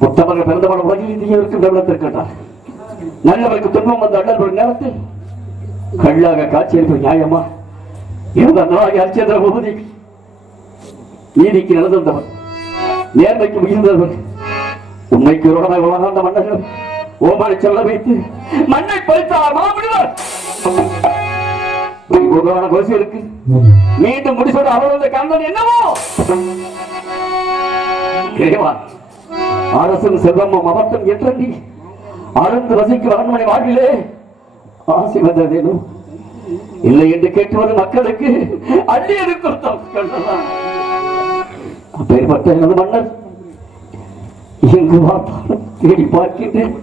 புத்தவர்கள் பிறந்தவன உலகில் இந்தியருக்கு பிரபலத்திருக்கின்றார். நல்லவருக்கு துன்பம் வந்த அண்ணல் ஒரு நேரத்தில் கல்லாக காட்சியளிப்பது நியாயமா? இருந்த ஹரிச்சந்திர பூபதி நீதிக்கு நடந்தவர், நேர்மைக்கு மிகுந்தவர், உண்மைக்கு வாழ்ந்த மன்னர்கள் ஓமானை சொல்ல வைத்து மண்ணை பறித்தார் மாமுனிவர். கோசி இருக்கு மீண்டும் முடிசோடு அவரது காந்தன் என்னவோ அரசும் செல்வமும் அமர்த்தம் என்றி அறந்து வசிக்கும் அரண்மனை வாழ்விலே ஆசி வந்ததேனும் இல்லை என்று கேட்டு வரும் மக்களுக்கு அள்ளி எடுக்கும் அப்பேற்பட்ட எனது மன்னர் எங்கு பார்த்தாலும் தேடி பார்க்கின்றேன்.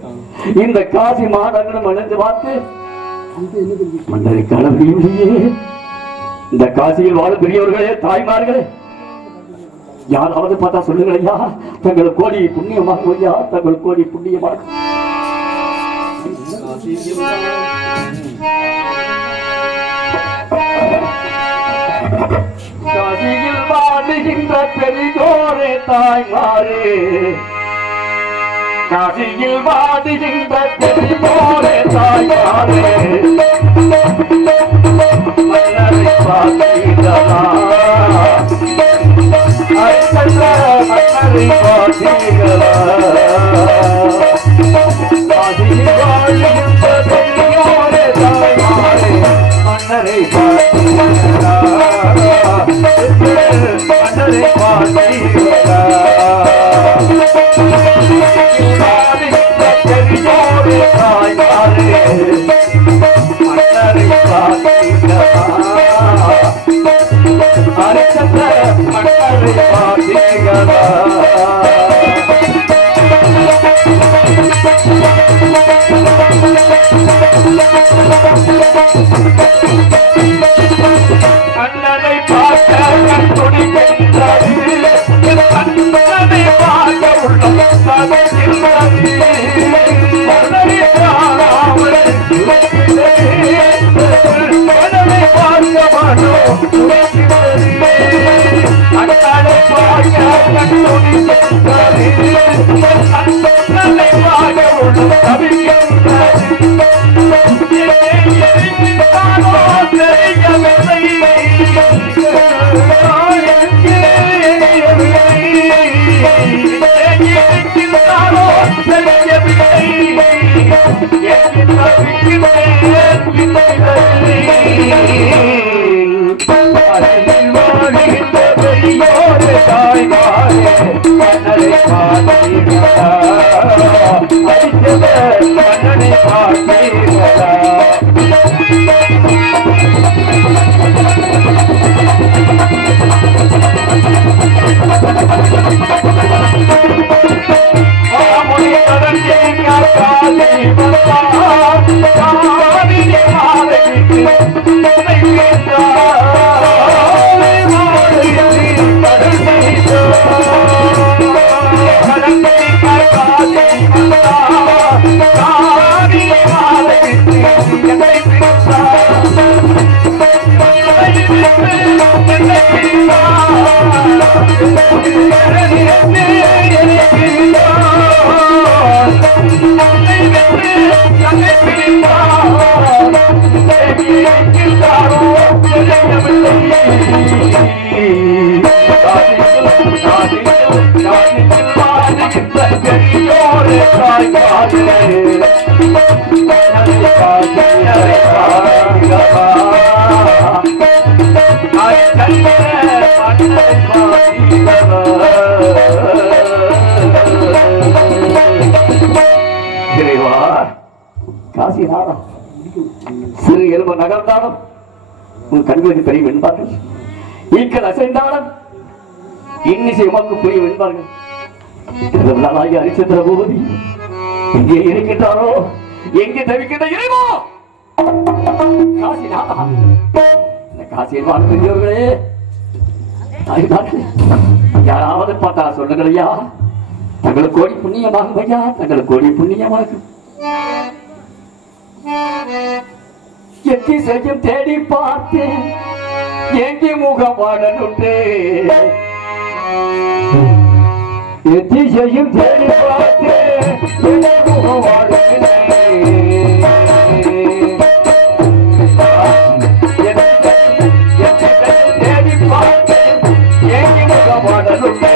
இந்த காசி மாநகரம் அணைந்து பார்த்து மன்னரை கடவுளையே இந்த காசியில் வாழும் பெரியவர்களே தாய்மார்களே யாராவது பார்த்தா சொல்லுங்கள் ஐயா, தங்கள் கோடி புண்ணியமாகும் ஐயா, தங்கள் கோடி புண்ணியமாகும். காசியில் வாழுகின்ற பெரியோரே தாய்மாரே, காசியில் வாழுகின்ற பெரியோரே தாய்மாரே, மன்னரை பார்த்தீர்களா மன்னரை பார்த்தீர்களா, காசியில் வாழுகின்ற பெரியோரே தாய்மாரே, மன்னரை பார்த்தீர்களா மன்னரை பார்த்தீர்களா, பெரியோரே தாய்மாரே, மன்னரை பார்த்தீர்களா மன்னரை பார்த்தீர்களா. கண்ணனை பார்த்தீர்களா சிறு எலும்பு நகர்ந்தாலும் உன் கண்களுக்கு தெரியும் என்பார்கள். ஈக்கள் அசைந்தாலும் இன்னிசை உமக்கு புரியும் என்பார்கள். நாளாகி ஹரிச்சந்திர பூபதி எங்கே இருக்கின்றாரோ, எங்கே தவிக்கின்ற இறைவோ காசிநாதா, இந்த காசியில் வாழ்கிறவர்களே யாராவது பார்த்தா சொல்லுங்கள் ஐயா, தங்களுக்கு கோடி புண்ணியமாகும் ஐயா, தங்களுக்கு கோடி புண்ணியமாகும். எத்திசையும் தேடி பார்த்தேன், எங்கே முகமாடனுண்டு. எத்திசையும் தேடி பார்த்தேன், எங்கே முகமாடனுண்டு. தேடி பார்த்தேன், எங்கே முகமாடனுண்டு.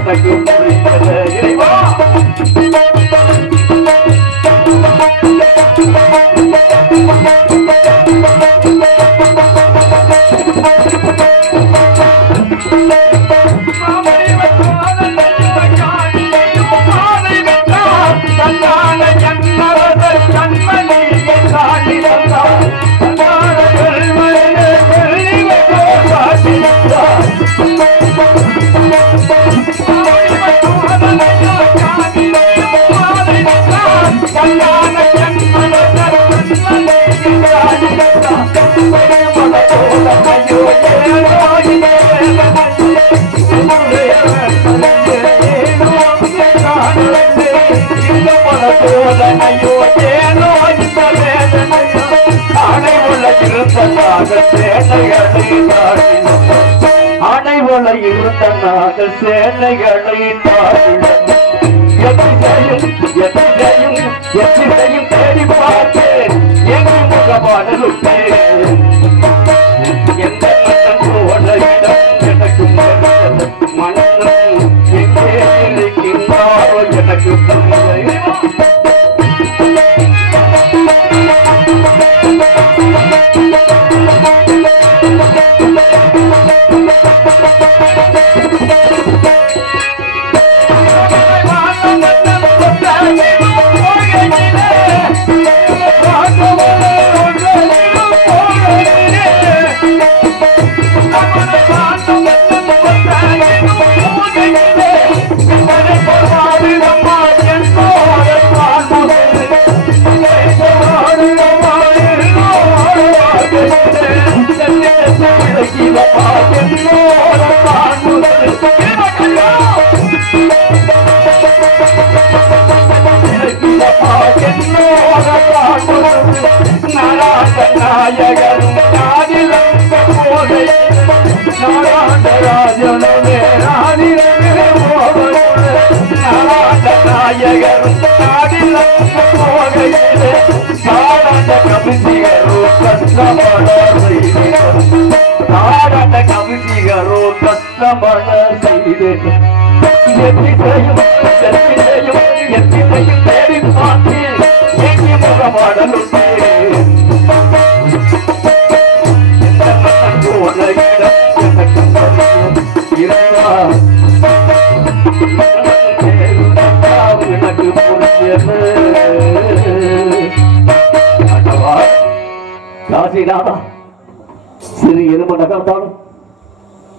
எனக்கு புரிந்தது இறைவா. அனைவளை இருந்த நாங்கள் சேனைகளை எத்திரையும் தேடி பார்த்தேன், எங்கு முகமானே எந்த எனக்கு மனம் எங்கே இருக்கின்றாரோ எனக்கு தேடி பார்த்தேன், காசிநாதா, சிறு எலும்பு நகர்ந்தாலும்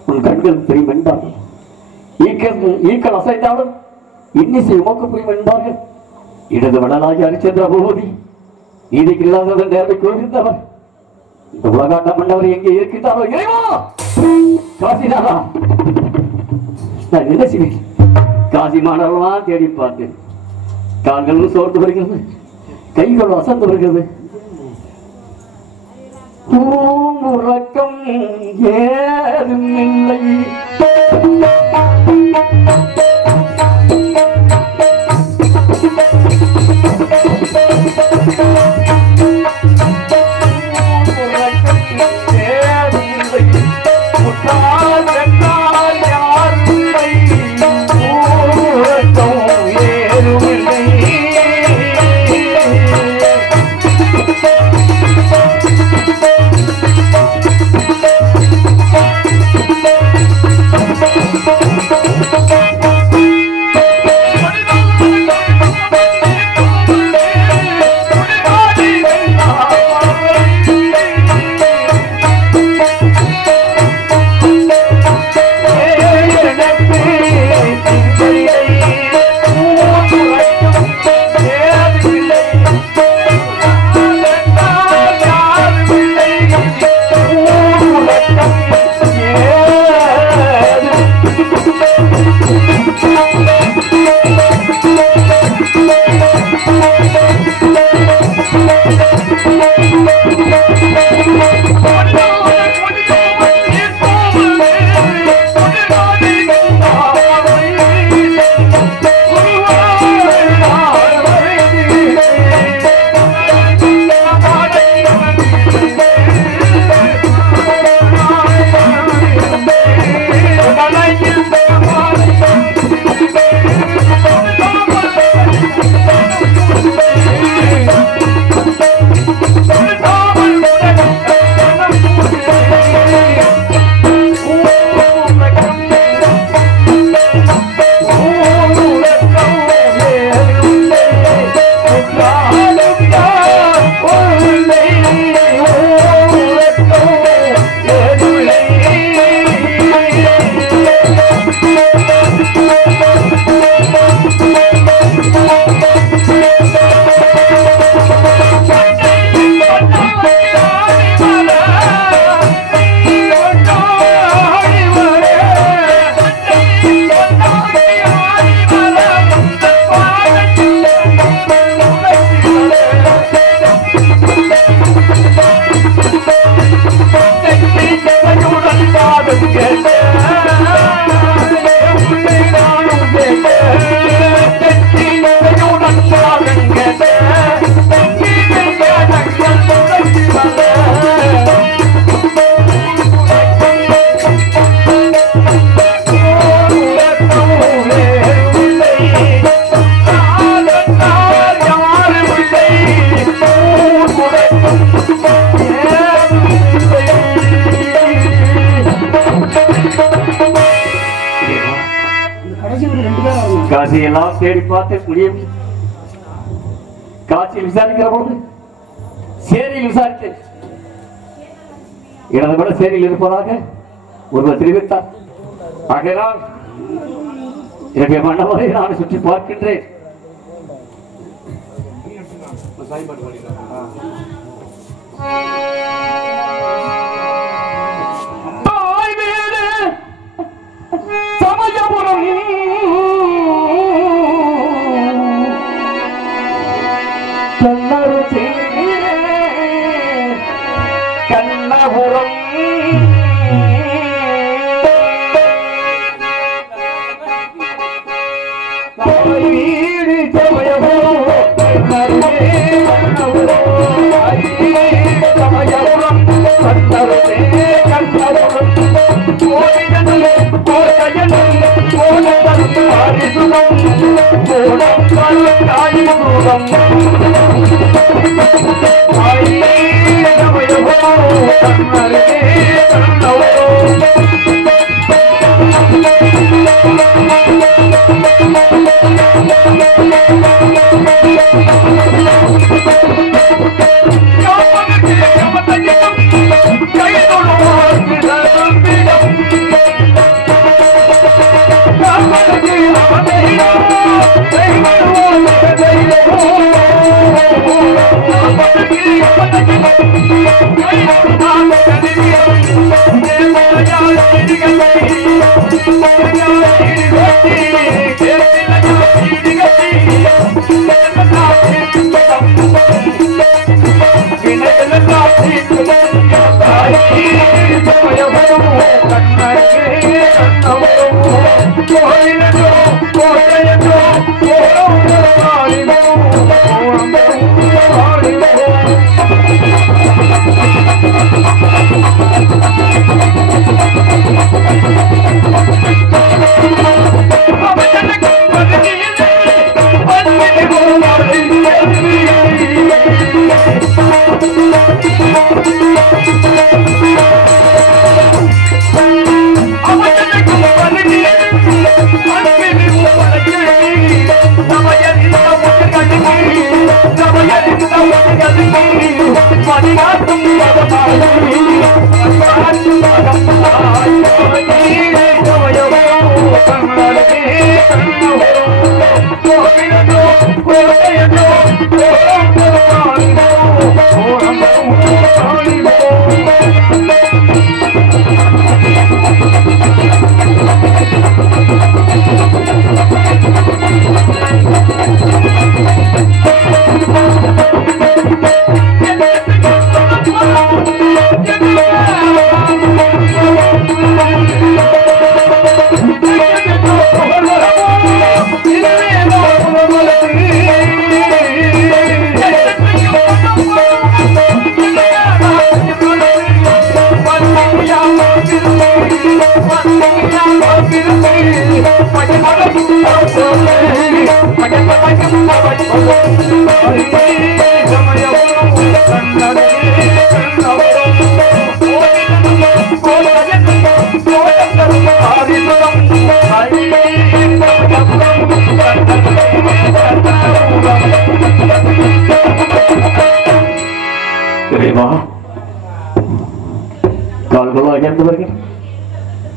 உன் கண்கள் தெரியும் என்பார்கள். ஈக்கள் அசைந்தாலும் இன்னிசை உமக்கு புரியும் என்பார்கள். இடது வடலாகி ஹரிச்சந்திர பூபதி நீதிக்கு இல்லாத நேர்மை கூறுகின்றவர். இந்த உலகாண்ட மன்னவர் எங்கே இருக்கின்றாரோ இறைவா! காசிநாதா, நான் என்ன செய்வேன்? காசி மாணவர்களாம் தேடி பார்த்தேன். கால்களும் சோர்ந்து வருகிறது, கைகளும் அசந்து வருகிறது. உறக்கம் ஏதும் இல்லை. காசியெல்லாம் தேடி பார்த்து முடியும். காட்சியில் விசாரிக்கிற போது சேரியில் விசாரித்தேன். எனது விட சேரியில் இருப்பதாக ஒருவர் தெரிவித்தார். ஆகையால் என்னுடைய மன்னவரை நான் சுற்றி பார்க்கின்றேன். சமயபுரம் கண்ணபுரம் வீடு சமயபுரம் சமயபுரம் கண்ணபுரம் கண்ணபுரம்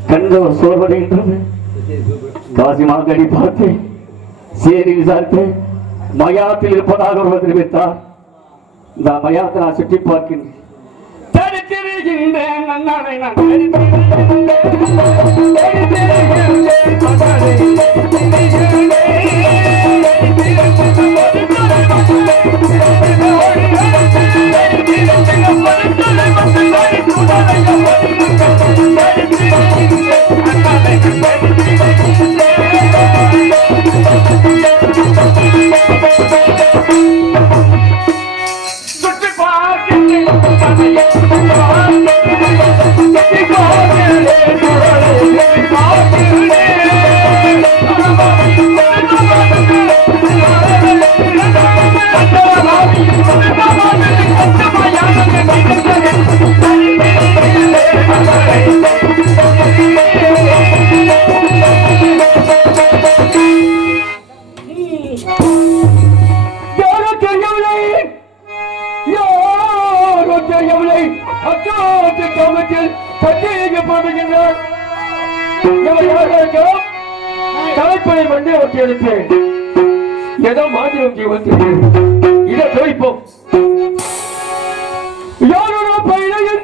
கண்கள் சோர்வடைகின்றது. காசி மாங்கடி பார்த்து சேரி விசாரித்து மயானத்தில் இருப்பதாக ஒருவர் தெரிவித்தார். இந்த மயானத்தை நான் சுற்றி பார்க்கின்றேன். தலைப்படை மண்ணை ஒட்டி எடுத்தேன். ஏதோ மாற்றி நோக்கி வந்து இதை தொழிப்போம். யாரோ பயிரையும்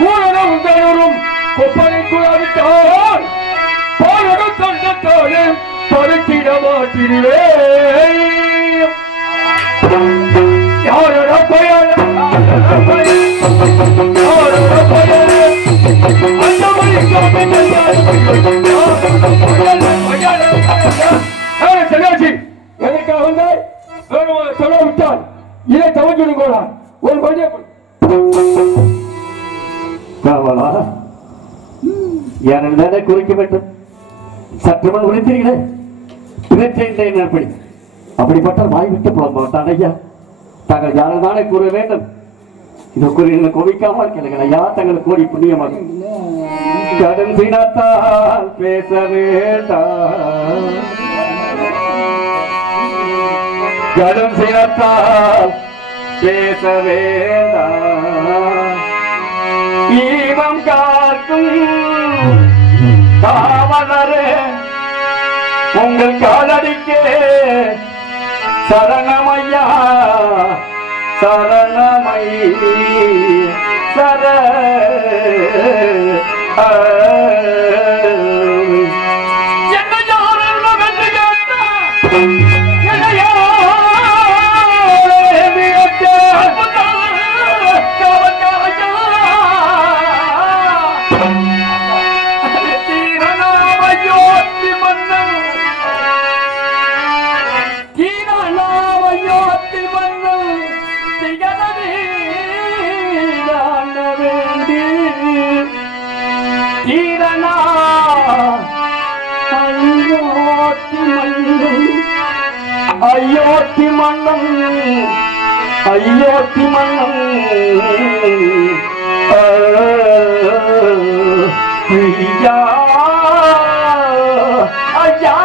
கூறணும் கொப்பனை கூறாவிட்டால் பாலக கண்டத்தாலே படுத்திட மாட்டிடுவே. யாரோட பயன் எதற்காக வந்தால் சொல்ல விட்டால் இதை தவஞ்சிடுங்கோடா ஒரு வழியை காவலா யாரை குறிக்க வேண்டும். சற்றுமன் குறித்தீர்களே பிரச்சனை அப்படிப்பட்டால் வாய்விட்டு போக மாட்டான் ஐயா. தாங்கள் யாருதானே கூற வேண்டும். இதை கூறி கோவிக்காமல் கேளுங்கள் ஐயா. தங்களுக்கு கோடி புண்ணியமாக கடன் சினத்தால் பேச வேண்டாம். கடன் சினத்தால் பேச வேண்டாம். ஈவம் காக்கும் காவலரே உங்கள் காலடிக்கே சரணமையா சரணமை சர அயோத்தி மன்னன் அயோத்தி மன்னன் ஐயா ஐயா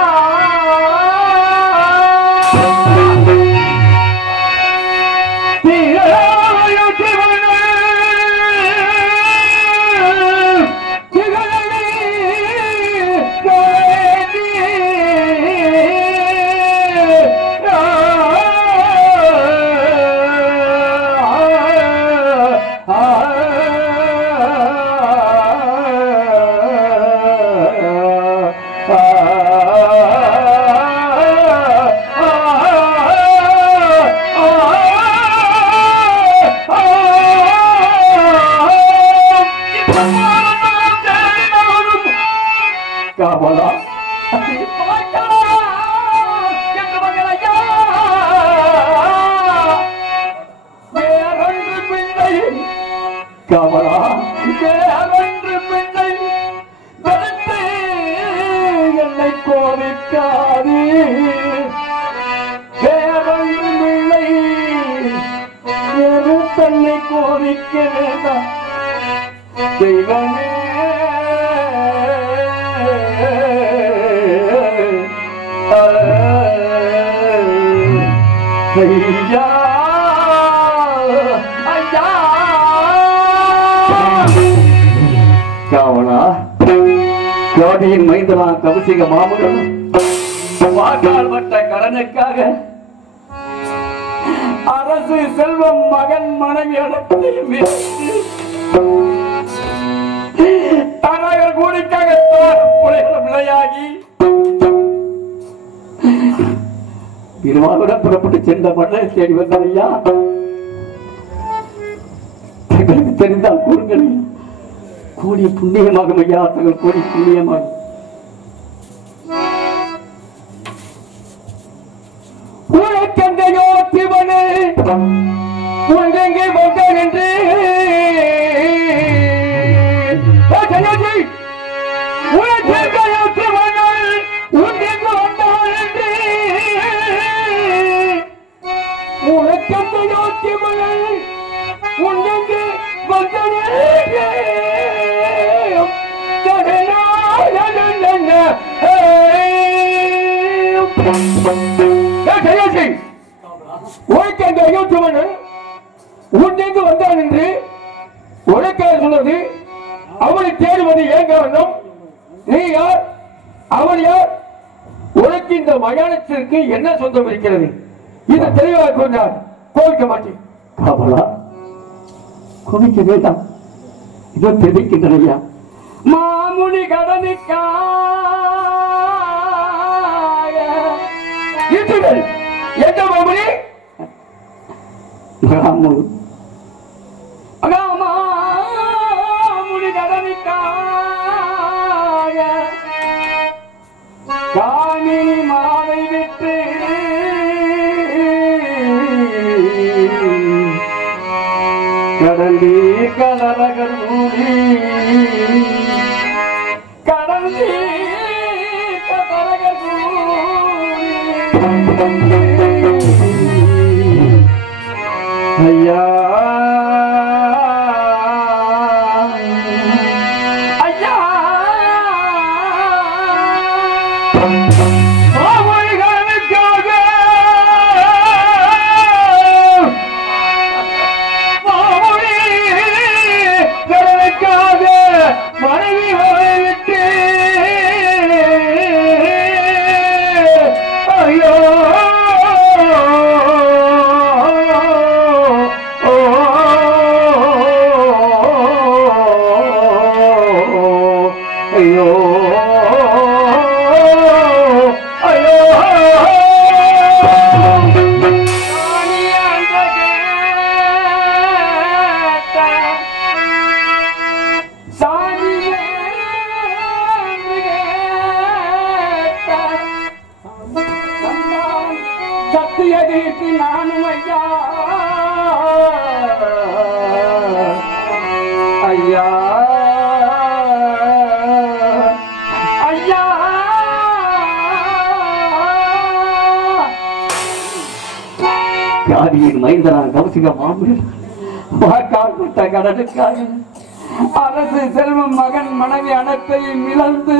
கமலா வேறொன்று பிள்ளை வெறுத்து என்னை கோவிக்காது வேறொன்று பிள்ளை வெறு தன்னை கோவிக்க வேண்டாம் தெய்வமே ஐயா ஐயா காவலா ஜோதியின் மைந்தனா கௌசிக மாமகன் வாக்கால் பட்ட கடனுக்காக அரசு செல்வம் மகன் மனைவி அனைத்தையும் தரகர் கூலிக்காக விளையாகி இருமாவுடன் புறப்பட்டு சென்ற மண்ணை தேடி வந்தார் ஐயா. தங்களுக்கு தெரிந்தால் கூறுங்கள். கூடிய புண்ணியமாகும் ஐயா, தங்கள் கூடி புண்ணியமாகும். உனக்கெந்தையோ சிவனே உனக்கெங்கே வந்தேன் என்று உனக்கெந்தையோ சிவனே உனக்கெங்கே வந்தான் என்று உனக்கெந்தையோ சிவனே உனக்கெங்கே வந்தேன் உன்னிங்கு வந்தான் என்று உனக்கே சொன்னது. அவனை தேடுவது ஏன் காரணம்? நீ யார், அவன் யார், உனக்கு இந்த மயானத்திற்கு என்ன சொந்தம் இருக்கிறது? இதை தெளிவாக கொண்டார். கோவிக்க மாட்டேன். காவலா கோவிக்க வேண்டாம். இதோ தெரிவிக்கின்றனையா மாமுனி கடனுக்காக எந்த மாமுனி? மாமுனி கடனுக்காக காமினி மாலை விட்டு கடந்தி கடலகர் மூடி கடந்தி கடலகர் மூடி ஐயா ஐயா மாமணிகளுக்காக மாமணிகளுக்காக மனைவி விட்டு ஐயோ ஐயோ ஐயோ சத்தியதீர்த்தி நானும் ஐயா ஐயா பாண்டியின் மைந்தனான கௌசிக மாமன் வாக்காற்பட்ட கடனுக்காக அரசு செல்வம் மகன் மனைவி அனைத்தையும் இழந்து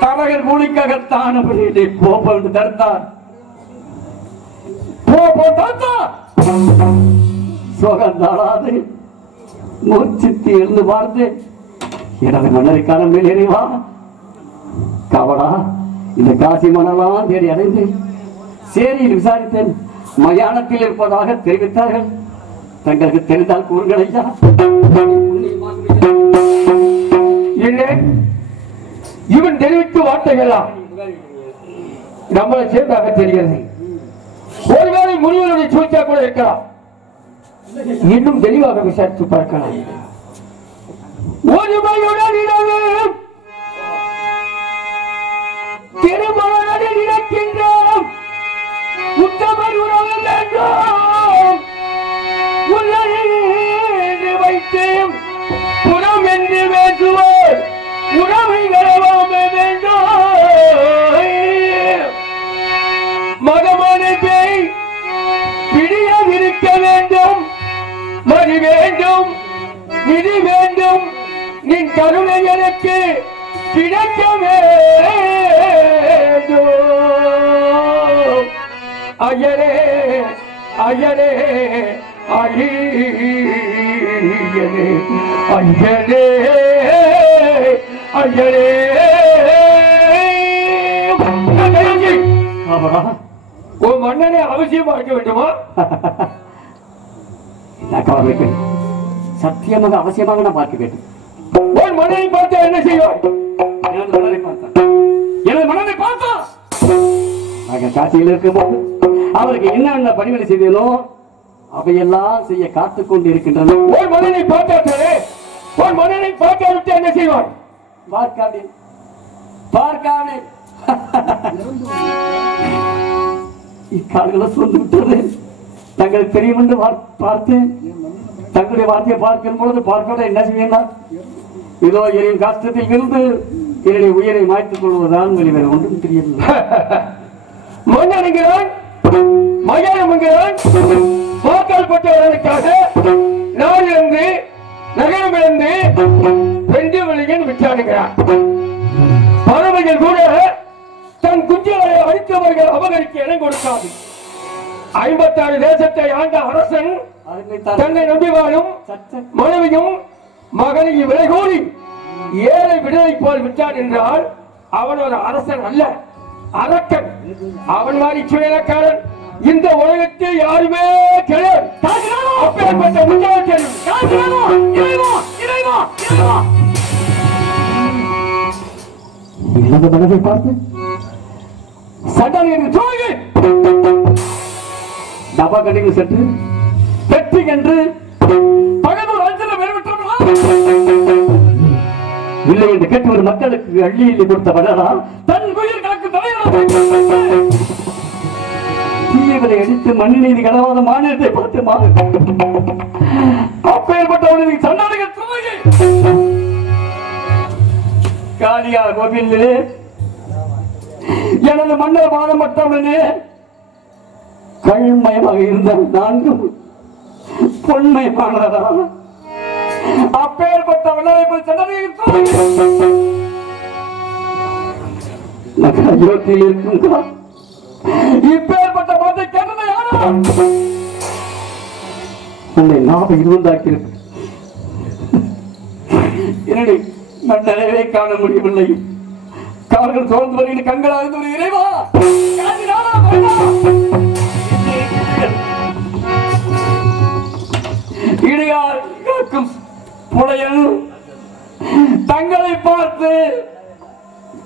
தரகர் கூலிக்காகத்தான் போப்பட்டு தடுத்தார். சோகந்தாளாது மூச்சித்தி எழுந்து பார்த்து எனது மன்னருக்கான மேலேறிவா கவடா இந்த காசி மணலாம் தேடி அடைந்து சேரியில் விசாரித்தேன். மயானத்தில் இருப்பதாக தெரிவித்தார்கள். தங்களுக்கு தெரிந்தால் கூறுகள் ஐயா. இல்லை, இவன் தெரிவித்து வார்த்தைகளா நம்மளை சேர்ந்தாக தெரிகிறது. ஒருவேளை முனிவனுடைய சூழ்ச்சியா கூட இருக்கலாம். இன்னும் தெளிவாக விசாரித்து பார்க்கலாம். ஒருமையுடன் இரவு திருமணம் நடக்கின்றோம். உத்தமர் உறவு வேண்டும். உள்ளே வைத்து புறம் என்று பேசுவோர் உறவை வரவாம வேண்டும். மகமான பேய் பிடியாக இருக்க வேண்டும். மறி வேண்டும், விதி வேண்டும். நீ கருணை எனக்கு கிடைக்க வேண்டும். ஐயரே ஐயரே ஐயரே ஐயரே ஐயரே. உன் மன்னனை அவசியமா இருக்க வேண்டுமா? சத்தியமாக அவசியமாக நான் பார்க்க வேண்டும். உன் மன்னனை பார்த்தா என்ன செய்வாய்? எனது மனதை பார்த்தா காட்சியில் இருக்கும்போது அவருக்கு என்னென்ன பணிவிடை செய்தோ அவையெல்லாம் செய்ய காத்துக் கொண்டு இருக்கின்றன. உன் மன்னனை பார்த்தாலே உன் மன்னனை பார்க்காவிட்டு என்ன செய்வாய்? பார்க்காதே பார்க்காதே இக்கால்களை சூழ்ந்து விட்டது. தங்களுக்கு தெரியும் என்று பார்த்தேன். தங்களுடைய வார்த்தையை பார்க்கும் பொழுது பார்க்காத என்ன செய்யலாம்? இதோ என் கஷ்டத்தில் இருந்து என்னுடைய உயிரை மாய்த்துக் கொள்வதுதான் வெளிவேறு ஒன்றும் தெரியவில்லை. மன்னனுங்கிறான் மயானம்ங்கிறான். வாக்காளப்பட்டவர்களுக்காக நாடிலிருந்து நகரமிழந்து பெண்டு வெளியில் விட்டானுங்கிறான். பறவைகள் கூட தன் குஞ்சுகளை அழித்தவர்கள் அபகரிக்க இடம் கொடுக்காது. 56 தேசத்தை ஆண்ட அரசன் தன்னை நம்பி வாழும் மனைவியும் மகனையும் விலை கூறி ஏழை விடுதலை போல் விட்டான் என்றால் அவன் ஒரு அரசன் அல்ல, அரக்கன். அவன் மாதிரி சுயலக்காரன் இந்த உலகத்தில் யாருமே கிடையாது. அப்பேற்பட்ட முன்னாள் மனதை பார்த்து சட்டம் டபா கட்டிக்கு சற்று வெற்றி என்று பகதூர் அஞ்சல மேல்விட்டோம் இல்லை என்று கேட்டு ஒரு மக்களுக்கு அள்ளி எள்ளி கொடுத்த வளரா தன் உயிர் காக்கு தீயவரை அடித்து மண்ணு நீதி கடவாத மாநிலத்தை பார்த்து அப்பேற்பட்டவனுக்கு சன்னாடிகள் காளியா கோவிலே எனது மன்னர் பாதப்பட்டவுடனே கண்மயமாக இருந்த நான்கும் பொன்மயமானதா அப்பேற்பட்ட அயோத்தியில் இருக்கும் இப்பேற்பட்ட மதத்தை கேட்டது யாரோ உன்னை ஞாபகம் இருந்தாக்கியிருக்கு. என்னடி மன்னரவே காண முடியவில்லை. கால்கள் சோர்ந்து வருகிற கண்களாக இருந்து ஒரு இறைவா இடையால் காக்கும் புலையன் தங்களை பார்த்து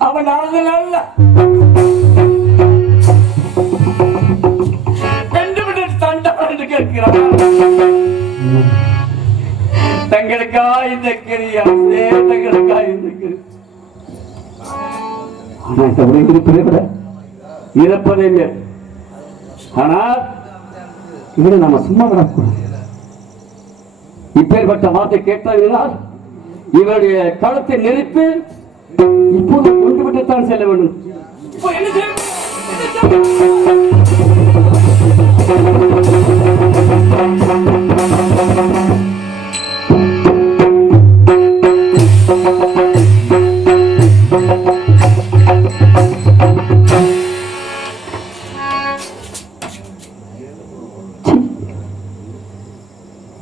அவன் அழுதல் அல்ல கண்டுபிடி தண்டான் என்று கேட்கிறான். தங்களுக்கா இந்த கிரியா தங்களுக்கா இந்த கிரி இருப்பதை விட இறப்பதே மேல். ஆனால் இவரை நாம சும்மா விடக்கூடாது. இப்பேற்பட்ட வார்த்தை கேட்டால் இவருடைய களத்தை நெருப்பு இப்போது கொண்டு விட்டுத்தான் செல்ல வேண்டும்.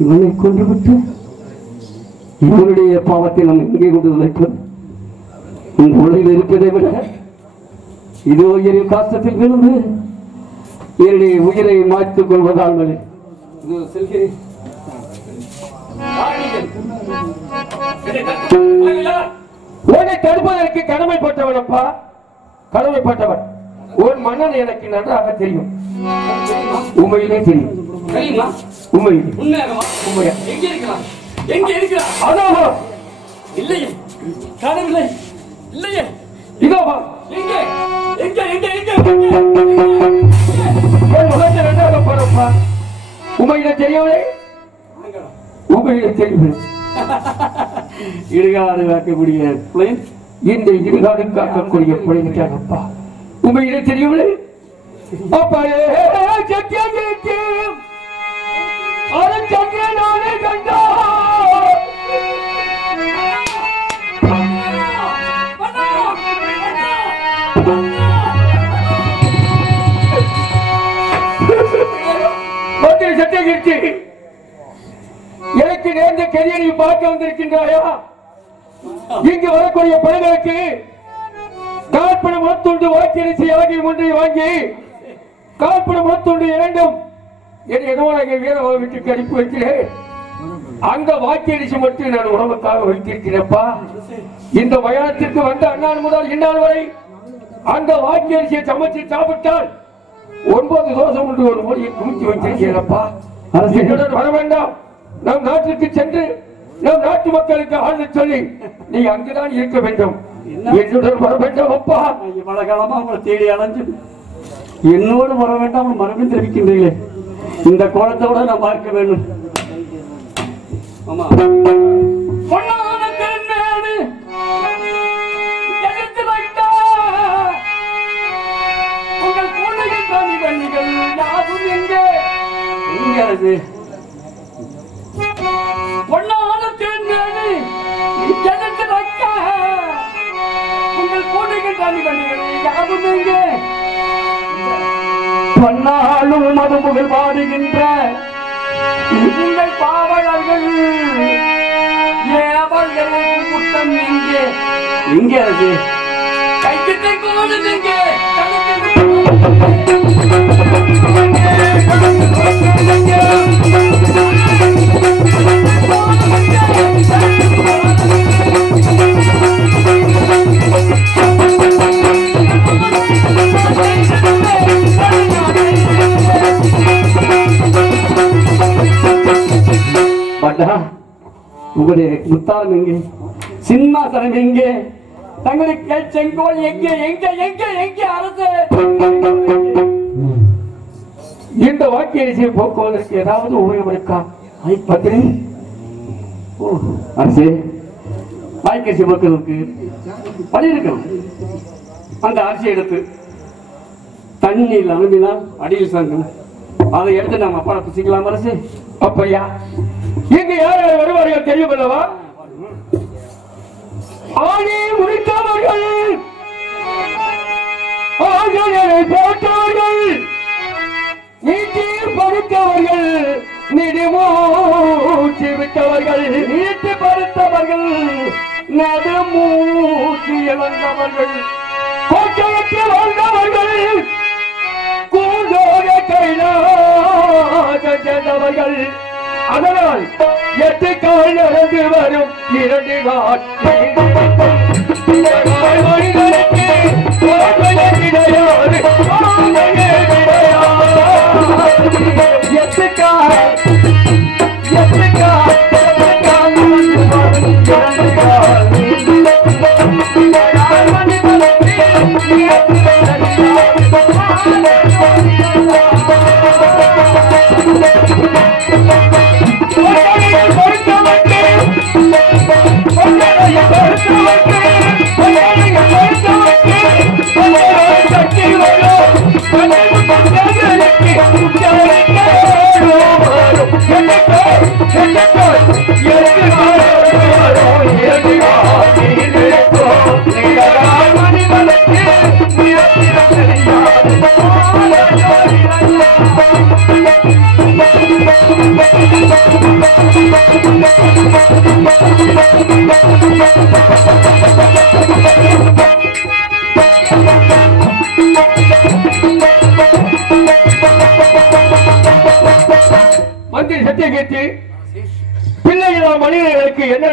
இவனை கொண்டு விட்டு இவனுடைய பாவத்தை நாம் எங்கே கொண்டு வைப்போம்? இந்த உலகில் இருப்பதை விட இதோ என் காசத்தில் விழுந்து என்னுடைய உயிரை மாய்த்துக் கொள்வதால் செல்கிறேன். உன்னை தடுப்பதற்கு கடமைப்பட்டவன் அப்பா, கடமைப்பட்டவன். உன் மன்னன் எனக்கு நன்றாக தெரியும். உண்மையிலே தெரியும். தெரியுமா? உண்மையிலே உண்மையா? எங்க இருக்கலாம்? எங்க இருக்கலாம்? அதாவா இல்லையே, காணவில்லை. இல்லையே, இதோ வா. எங்க எங்க எங்க எங்க என் முகத்தை ரெண்டாக பாருப்பா. உண்மையிலே தெரியவில்லை. உண்மையிலே தெரியும். இடுகாடு காக்கக்கூடிய பிள்ளைன் இந்த இடுகாடு காக்கக்கூடிய பிள்ளைங்கப்பா. உண்மையிலே தெரியவில்லை. அப்பாயே சத்தியம் அதை சத்திய நானே கண்டா. சத்தியகீர்த்தி, எனக்கு நேர்ந்த கதியை நீ பார்க்க வந்திருக்கின்றாயா? இங்கு வரக்கூடிய பணிகளுக்கு காற்பணம் முத்துண்டு வாக்கியரிசி ஆகிய ஒன்றை வாங்கி காற்பணம் முத்துண்டு இரண்டும் என் இடவனாக வீரவாக வீட்டுக்கு அனுப்பி வைக்கிறேன். அந்த வாக்கியரிசி மட்டும் நான் உணவுக்காக வைத்திருக்கிறேன்ப்பா. இந்த மயானத்திற்கு வந்த அண்ணான் முதல் இந்நாள் வரை அந்த வாக்கியரிசியை சமைச்சு சாப்பிட்டால் 9 தோசம் ஒன்று ஒரு மொழியை குமிச்சு வைத்திருக்கிறேன்ப்பா. அரசுடன் வர வேண்டாம். நம் நாட்டிற்கு சென்று நம் நாட்டு மக்களுக்கு ஆழ்ந்து சொல்லி நீ அங்குதான் இருக்க வேண்டும். என்னுடன் வர வேண்டாம் அப்பா. இவ்வளவு காலமா உங்களை தேடி அலைஞ்சு என்னோடு வர வேண்டாம் மறுபடியும் தெரிவிக்கின்றீர்களே. இந்த கோலத்தோட நான் பார்க்க வேண்டும். ஆமா, பொன்னான கண்ணாடி எடுத்து வைத்தா உங்கள் பொண்ணுகள் தானி பண்ணிகள் யாரும் எங்கே எங்க அரசு? பொன்னான கண்ணாடி எடுத்து வைத்தா உங்கள் பொண்ணுகள் தானி பண்ணிகள் யாரும் எங்கே பன்னாலும் மதுமுகள் பாடுகின்ற உங்கள் பாவலர்கள் ஏவல்கள் குற்றம் எங்கே எங்க அரசு? கைக்கிட்ட கோலம் எங்கே உங்களுடைய முத்தாரம் எங்கே? சிம்மாசனம் எங்கே? தங்களுக்கு செங்கோல் எங்கே எங்கே எங்கே எங்கே அரசு? இந்த வாக்கியரிசியை போக்குவதற்கு ஏதாவது உபயோகம் இருக்கா? பத்திரி அரசு, வாய்க்கரிசி போக்குவதற்கு பணி இருக்கணும். அந்த அரிசி எடுத்து தண்ணியில் அனுப்பினால் அடியில் சாங்கும். அதை எடுத்து நம்ம அப்பா பிசிக்கலாம் அரசு. அப்பையா இங்கு யார் யார் வருவார்கள் தெரியும் அல்லவா? ஆணி முடித்தவர்கள், ஆண்களை போட்டவர்கள், நீச்சல் படுத்தவர்கள், நெடுமூச்சு விட்டவர்கள், நீட்டு படுத்தவர்கள், நடுமூச்சு இழந்தவர்கள், கோட்டையற்று வாழ்ந்தவர்கள், கூந்தோட கைலாக சென்றவர்கள். அதனால் 8 கால் நடந்து வரும் 2 கால்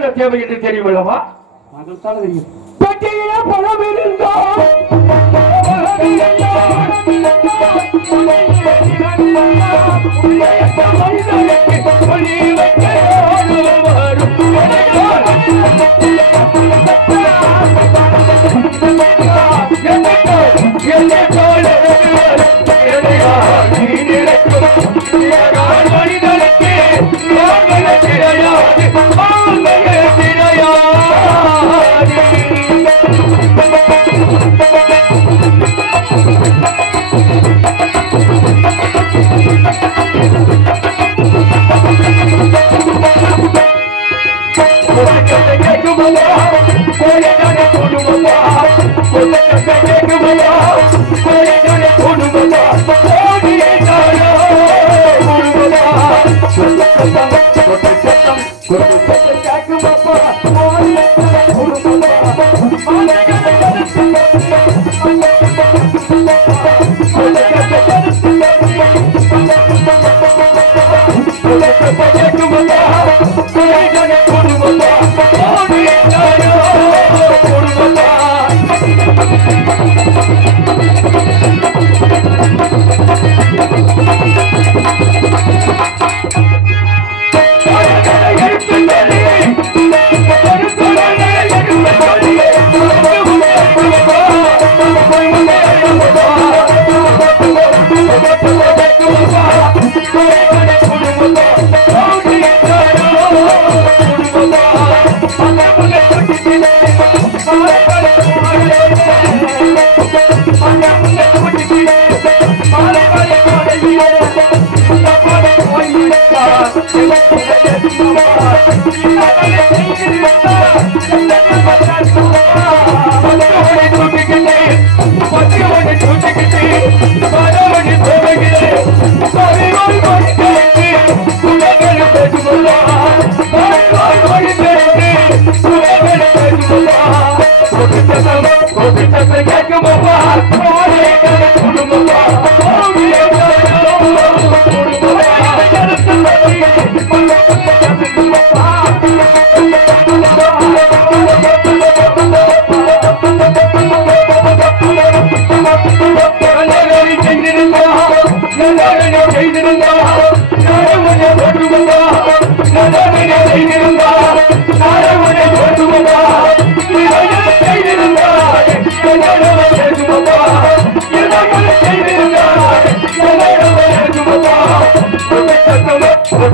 என்ன தேவை என்று தெரியும் அல்லவா? மகள்தான் தெரியும். பெட்டியில பணம் இருந்தா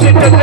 Thank you.